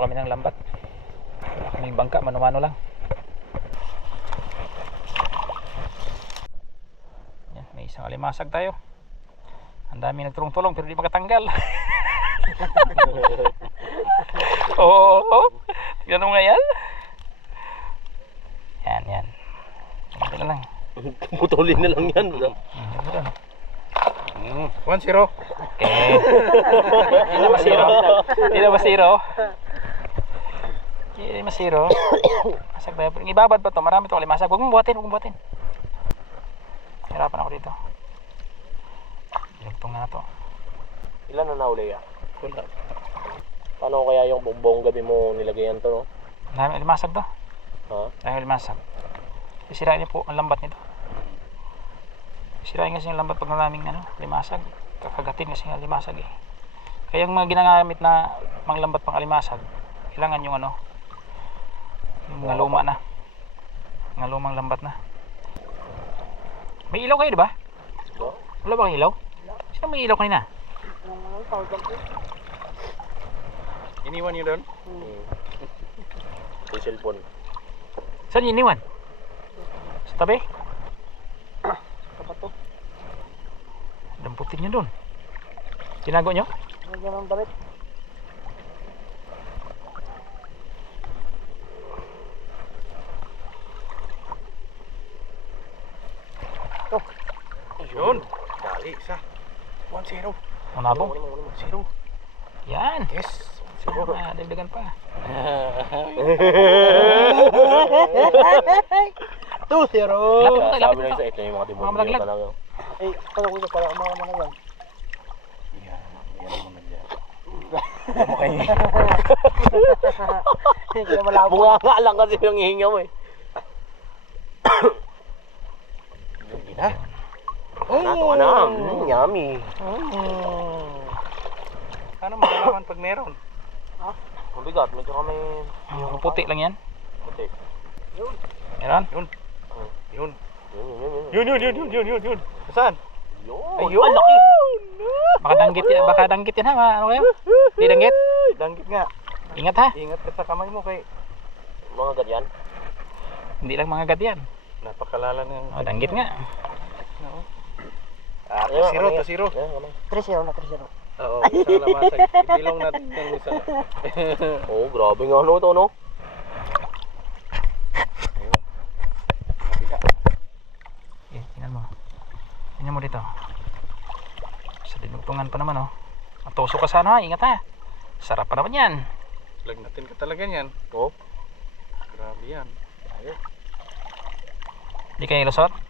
Mano-mano kami ng lambat. Wala kaming bangka, mano-mano lang. Yan, may isang alimasag tayo. Ang dami nagtulong-tulong pero di makatanggal. Oo, oo. Tignan mo nga yan. Yan, yan. Ganito na lang. Putulin na lang yan. Lang. 1-0. Okay. Hindi na masiro. Hindi na masiro. Hindi masiro. Masag ba? Ibabad pa to. Marami to kalimasag. Huwag mong buhatin. Huwag mong buhatin. Hirapan ako dito. Ilugtong na to. Ilan na nauli ah? Wala. Paano kaya yung buong gabi mo nilagayan to, no? Dami limasag to. Ha? Dami limasag. Sisirain niyo po ang lambat nito. Sirain kasi yung lambat pag maraming ano, limasag. Kakagatin kasi yung limasag eh. Kaya yung mga ginagamit na mga lambat pang alimasag, kailangan yung ano, mga luma na. Mga lumang lambat na. May ilaw kayo, di ba? Oo. Wala ba kayong ilaw? Sino may ilaw kanina? Iniwan niyo doon? Hmm. Yung cellphone. Saan iniwan? Sa tabi? Kapat to. Damputin nyo doon. Tinago nyo? Nagyan ang damit. Yun. Dali, isa. 1-0. Manabong? 0. Yan. Yes. Ah, dagdagan pa. Two zero. Lapit Sabi lang sa ito yung mga Mga demonyo malaglag. talaga. Eh, pag ako para mga mga lang. Yan. Yan mo na dyan. Hindi na malabo. Bunga nga lang kasi yung hihinga mo eh. Hindi na. Ka na. Mm, yummy. Paano malalaman pag meron? Mabigat, medyo kami... Yung puti lang yan. Puti. Meron? Yun. Yun, yun, yun. Yun, yun, yun, yun, yun, yun, yun. Saan? Yun. Ayun. Ang laki. Baka danggit yan, baka danggit yan ha. Ano kayo? Di danggit? Danggit nga. Ingat ha. Ingat ka sa kamay mo kay Mga ganyan. Hindi lang mga gad yan. napakalala ng... Oh, danggit nga. Ah, to zero, to zero. Ayun, kamay. Three zero na, three zero. Oo, isa lamasag. Ibilong natin yung isa. Oo, grabe nga ano ito, no? Okay, tingnan mo. Tingnan mo dito. Sa dinugtungan pa naman oh. Matuso ka sana, ingat ha. Sarap pa naman yan. Lag natin ka talaga yan. Oo. Grabe yan. Hindi kayo lusot?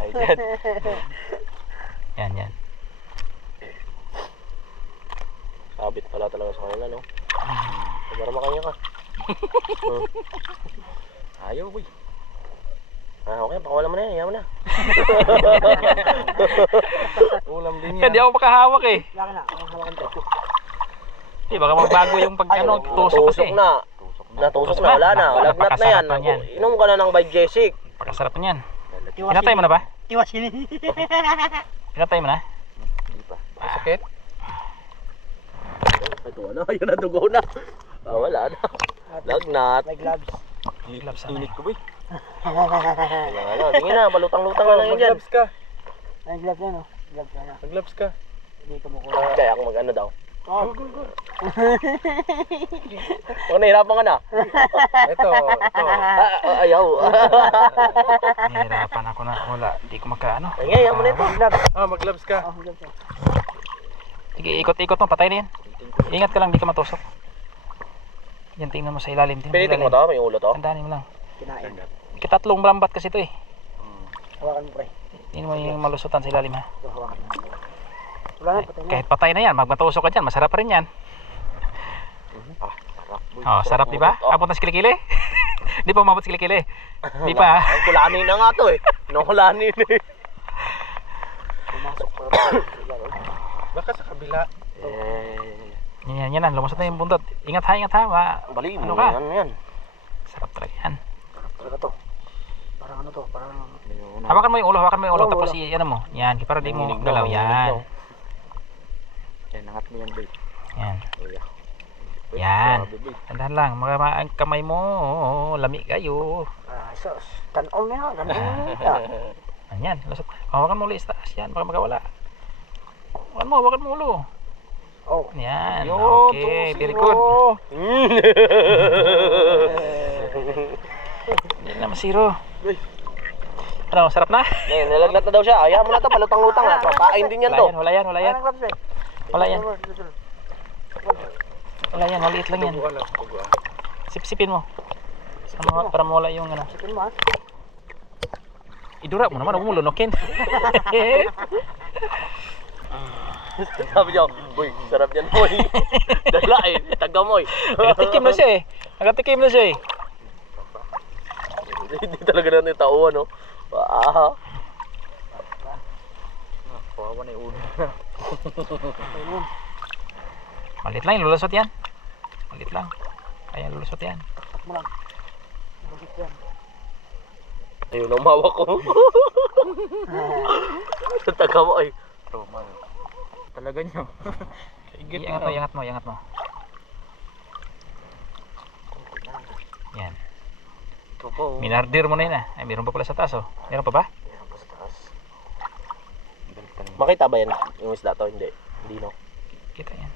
Ay, dyan. Yan, yan. Sabit pala talaga sa kanila, no? Para makanya ka. Hmm. Ayaw, boy. Ah, okay, pakawala mo na yan, ayaw mo na. Ulam din yan. Hindi ako makahawak eh. Laki na, hawakan ko. Eh, baka magbago yung pag ano, tusok kasi. Tusok na, na. wala na. Lagnat na yan. Napakasarapan yan. Inom ka na ng Bijesic. Pagkasarap niyan. Iwas Pinatay mo na ba? Iwas yun. Pinatay mo na? Sakit? Ito na, yun na, dugo na. Ah, wala na. Lagnat. May gloves. Gloves sana Init ko, boy. Ano, tingin na, balutang-lutang na lang yan dyan. Mag-gloves ka. May gloves yan, oh. Gloves yan, oh. Mag-gloves ka. Hindi ka makuha. Kaya ako mag-ano daw. Oh, Huwag nahirapan ka na. Ito, ito. Ah, ah, ayaw. Nahirapan ako na. Wala. Hindi ko magkaano. Ay, ngayon mo na ito. Ah, mag-gloves ka. oh, yan. Sige, ikot-ikot mo. Patay na yan. Ingat ka lang, di ka matusok. Yan, tingnan mo sa ilalim. Tingnan Pinitik mo to, may ulo to. Tandaan mo lang. Kinain. Kitatlong lambat kasi ito eh. Hawakan mo, pre. Tingnan mo yung malusutan sa ilalim ha. Hawakan mo. Wala na, patay na. Kahit patay na yan, magmatusok ka dyan, masarap pa rin yan. Ah, sarap. boy. Oh, sarap di ba? Oh, Abot na sa kilikili. Di pa umabot sa kilikili. Di pa. Ang kulanin na nga to eh. Nakulanin eh. Pumasok pa. Baka sa kabila. Eh, Yan, yan, yan. lang. Lumusot na yung buntot. Ingat ha, ingat ha. Ma, bali Ano mo ka? yan, yan. sarap talaga yan. Talaga to. Parang ano to, parang... Hawakan mo yung ulo, hawakan mo yung ulo. Tapos i- ano mo. Yan, para di mo na, galaw. Yan. Mo yan, babe. Yan. Kuya. Yan. Tandaan lang, mga ang kamay mo, lami kayo. Ah, sus. Tanol na yan. Yan. Ayan, lusot. Hawakan mo ulit sa taas yan, baka magkawala. Hawakan mo, hawakan mo ulo. Oh. Yan, Yun, okay, very good. Yan na, masiro. Ano, sarap na? Nalaglat na daw siya. Ayaw mo na to, palutang-lutang na. Kain din yan Wala to. yan, wala yan, wala yan. Wala yan. Wala yan, maliit lang yan. Sipsipin mo. Para, ma- para mawala yung ano. Sipin mo, ha? Idura mo naman, huwag mo lunokin. Sabi niya, boy, sarap yan, boy. Dala eh, taga mo eh. Nagatikim na siya eh. Nagatikim na siya eh. Hindi talaga natin tauhan, no? Ah, Kawawa na yung ulo. Malit lang, lulusot yan. Malit lang. Kaya lulusot yan. ayun ang mawak ko. taga mo eh. Talaga nyo. Iangat mo, iangat mo, iangat mo. Yan. Minardir mo na yun ah. Ay, meron pa pala sa taas oh. Meron pa ba? Makita ba yan yung isda to? Hindi. Hindi no. Kita yan.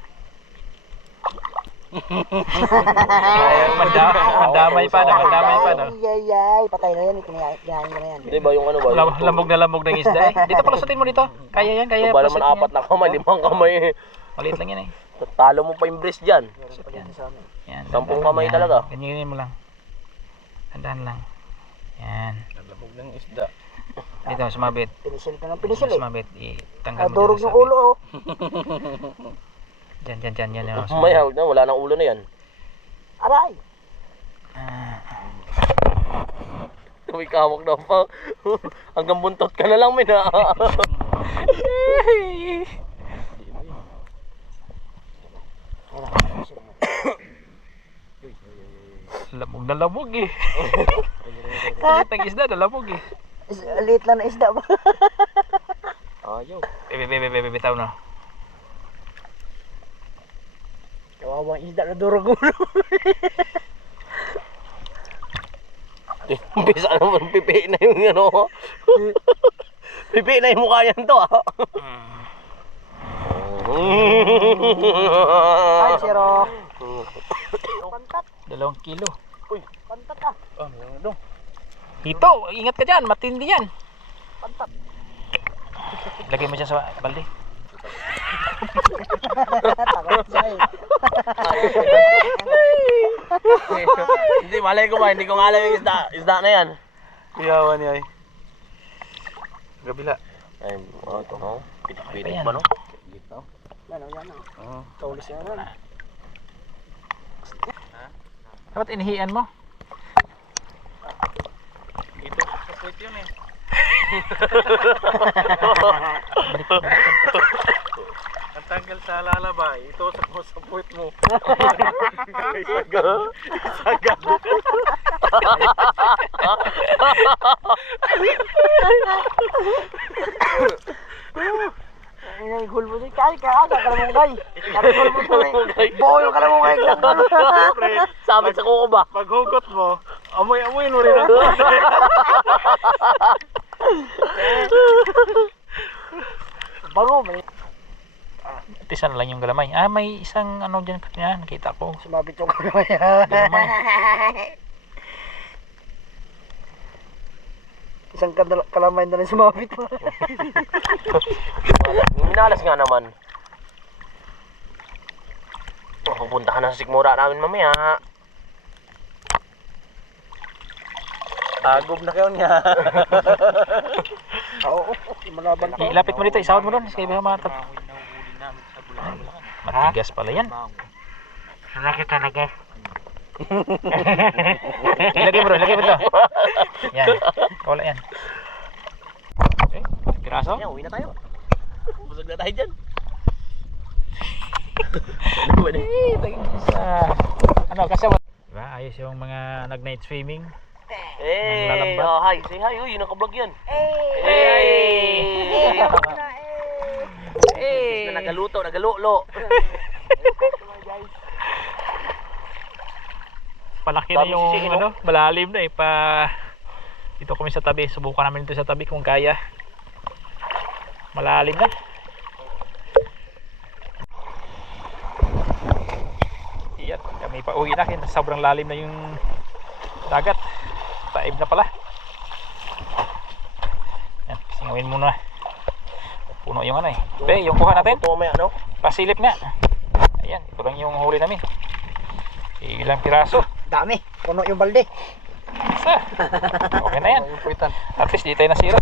Ay, mandamay, mandamay pa na, mandamay pa na. Ay, ay, ay. Patay na yan. Kinain ko na yan. Hindi ba yung ano ba? Lam- yung- lamog na lamog ng isda eh. Dito pala mo dito. Kaya yan, kaya Yung ba naman apat na kamay, limang kamay eh. yan. Maliit lang yan eh. Talo mo pa yung breast dyan. Amin. Yan. Sampung kamay yan. talaga. Ganyan mo lang. Tandaan lang. Yan. Nalabog ng isda. Dito, sumabit. Pinisil ka ng pinisil eh. Sumabit. Itanggal mo durog dyan yung sa sabit. ulo oh. Dyan, dyan, dyan, yan. yan, oh, May hawag na, wala nang ulo na yan. Aray! Ah, May kawak na pa. Hanggang buntot ka na lang, may na. lamog na lamog eh. Kahit ang isda na lamog eh. Is- Liit lang na isda ba? Ayaw. Bebe, bebe, bebe, bitaw na. Kawawang isda na durog ulo. Bisa naman, pipi na yung ano. pipi na yung mukha niyan to ah. Ay, zero. Pantat. Dalawang kilo. Pantat ah. Oh, meron Hito, ingat ka dyan. Matindi yan. Pantat. Lagay mo dyan sa balde. Takot siya eh. hindi, malay ko ba, hindi ko nga alam yung isda, isda na yan. Kuyawan niya ay. Gabila. Ay, ano to, no? Pitik-pitik Ayan. pa, no? Yan oh, yan oh. Oo. Kaulis yan. Dapat inihian mo. Puwit yun eh. Ang tanggal sa lalabay. Ito sa, sa puwit mo. Isaga. Isaga. Ay, ay, gulbo din. Kaya, kaya, kaya, kalamungay. Kaya, gulbo din. Buo yung kalamungay. Pre, Sabit sa kuko ba? pag hugot mo, amoy-amoy mo rin ang Bango, may Tisa na lang yung galamay. Ah, may isang ano dyan kanina. Nakita ko. sumabit yung kalamay. ah. Galamay. Isang kadal- kalamay na rin sumabit. Minalas nga naman. Oh, pupunta ka na sa sikmura namin mamaya. Agob na kayo niya. Oo, malaban pa. Ilapit mo dito, isahod mo doon. Sige, ba matap. Matigas pala yan. Laki talaga. Ilagay mo doon, ilagay mo doon. Yan. Wala yan. Okay, piraso. Kaya, uwi na tayo. Busog na tayo dyan. Ano na? Eh. Ano, kasi... Diba, ayos yung mga nag-night swimming. Hey, oh, hi. Say hi. Uy, yun ang kablog yan. Hey! Hey! Eh, nagaluto, nagalulo. Palaki na yung ano, malalim na eh. Pa... Dito kami sa tabi. Subukan namin dito sa tabi kung kaya. Malalim na. Iyan, kami pa uwi na. Sobrang lalim na yung dagat. Taib na pala. Yan, singawin muna. Puno yung ano eh. Be, yung kuha natin. Ano? Pasilip nga. Ayan, ito lang yung huli namin. Ilang piraso. Dami. Puno yung balde. Isa. Okay na yan. At least di tayo nasira.